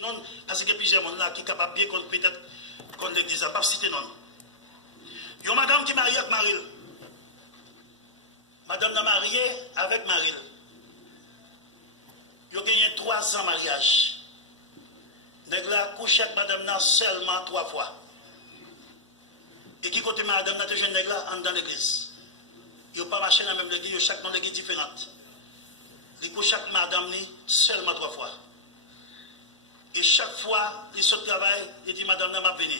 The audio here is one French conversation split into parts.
Non, parce que plusieurs monde là qui est capable bien peut-être qu'on le dise, pas citer non. Il y a une madame qui est mariée avec Maril. Madame est mariée avec Maril. Il a gagné 3 ans de mariage. Nèg la couché avec madame seulement 3 fois. Et qui côté madame n'a toujours nèg là en dans l'église. Il n'a pas marché dans la même église, chaque monde est différente. Il couche avec madame seulement 3 fois. Et chaque fois, il se travaille, il dit madame n'a pas venu.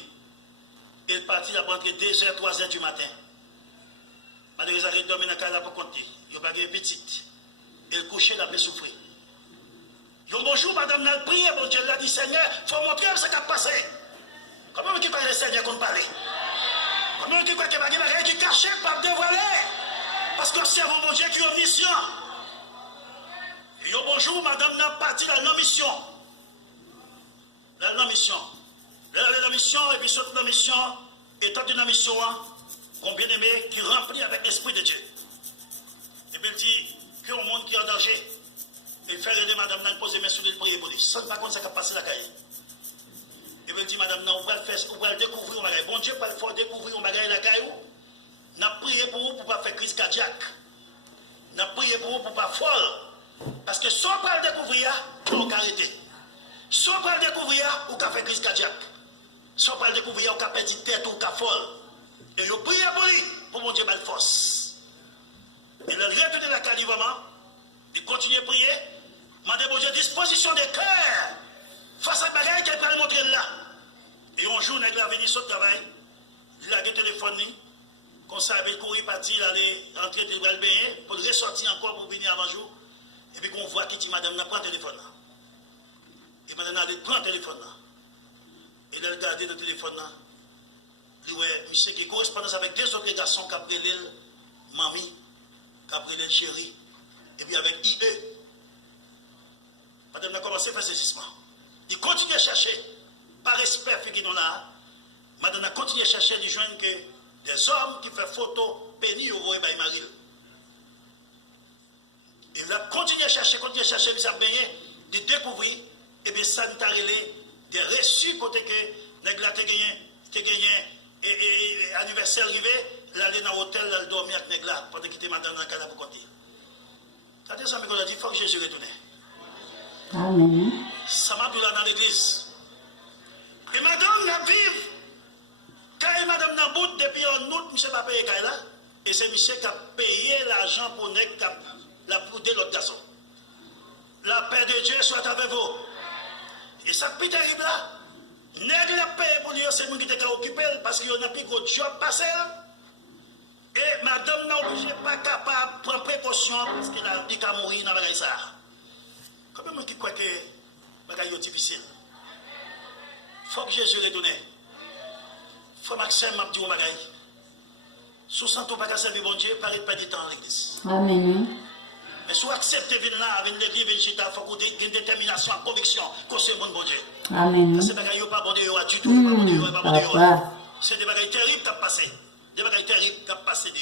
Il partit à rentrer 2h, 3h du matin. Madame il dormi dans la pour compter. Il n'a pas de petite. Il couché, il a pu souffrir. Bonjour, madame n'a prié, bon Dieu l'a dit Seigneur, il faut montrer ce qui a passé. Comment tu parles le Seigneur qu'on parle? Comment tu crois qu'il y a rien qui est caché, pas dévoilé? Parce que c'est mon Dieu qui est en mission. Bonjour, madame n'a parti dans la mission. La mission. La mission, et puis surtout la mission, étant une mission, qu'on bien aimé, qui remplit avec l'Esprit de Dieu. Et puis il dit, qu'il y a un monde qui est en danger. Il fait aider madame, il pose les mains sur lui, prier pour lui. Ça ne pas contre ça qui a passé la caille. Et puis il dit, madame, on va le découvrir, bon Dieu, va le faire découvrir, on va gagner la caille. On a prié pour vous pour ne pas faire crise cardiaque. On a prié pour vous pour ne pas folle. Parce que si on va le découvrir, on va arrêter. Si on va le découvrir, on va faire crise cardiaque. Si on va le découvrir, on va perdre tête ou on va folle. Et il a prié pour lui, pour mon Dieu, mal force. Il a retourné la caille vraiment. Il continue à prier. Madame mon Dieu, disposition de cœur. Face à la bagaille qu'elle peut montrer là. Et un jour, il a venu sur le travail. Il a le téléphone. Comme ça, il courir partir, il allait rentrer dans le bain pour ressortir encore pour venir avant jour. Et puis qu'on voit que madame n'a pas le téléphone là. Et madame a pris le téléphone là. Et elle a regardé le téléphone là. Il dit, ouais, monsieur qui correspond avec 2 autres garçons qui ont pris l'île, mamie, qui ont pris l'île chérie, et puis avec IE. Madame a commencé à faire saisissement. Il continue à chercher, par respect, figurons là. Madame a continué à chercher, il joint que des hommes qui font photo, pénis au voie by Maril. Il a continué à chercher, il a baigné, de découvrir, et bien ça nous a relé des reçus côté que Nègla a gagné et anniversaire arrivé, il allait dans l'hôtel, il dormir avec Nègla pendant qu'il était madame dans le cadre pour compter. C'est-à-dire ça, il a dit, il faut que Jésus retourne. Amen. Ça m'a pris là dans l'église. Et madame n'a vive. Quand madame n'a bout depuis en août, monsieur n'a pas payé là. Et c'est monsieur qui a payé l'argent pour la poudre de l'autre garçon. La paix de Dieu soit avec vous. Et ça plus terrible là. Nèg la paix pour lui, c'est moi qui t'ai occupé parce qu'il y a un plus gros job passé. Et madame n'a obligé pas capable de prendre précaution parce qu'il a dit qu'à mourir dans la ça. Comment moi qui crois que bagaille est difficile. Faut que Jésus retourne. Faut Maxime m'a dit au bagaille. Sous santo pas servir bon Dieu, parler pas du temps à l'église. Amen. Mais si vous acceptez venir là, venir l'église, venir chita, il faut que vous ayez une détermination, une conviction que c'est bon Dieu. Amen. Parce que les bagailles pas bon Dieu du tout, pas bon Dieu, pas bon Dieu. C'est des bagailles terribles qui ont passé. Des bagailles terribles qui ont passé de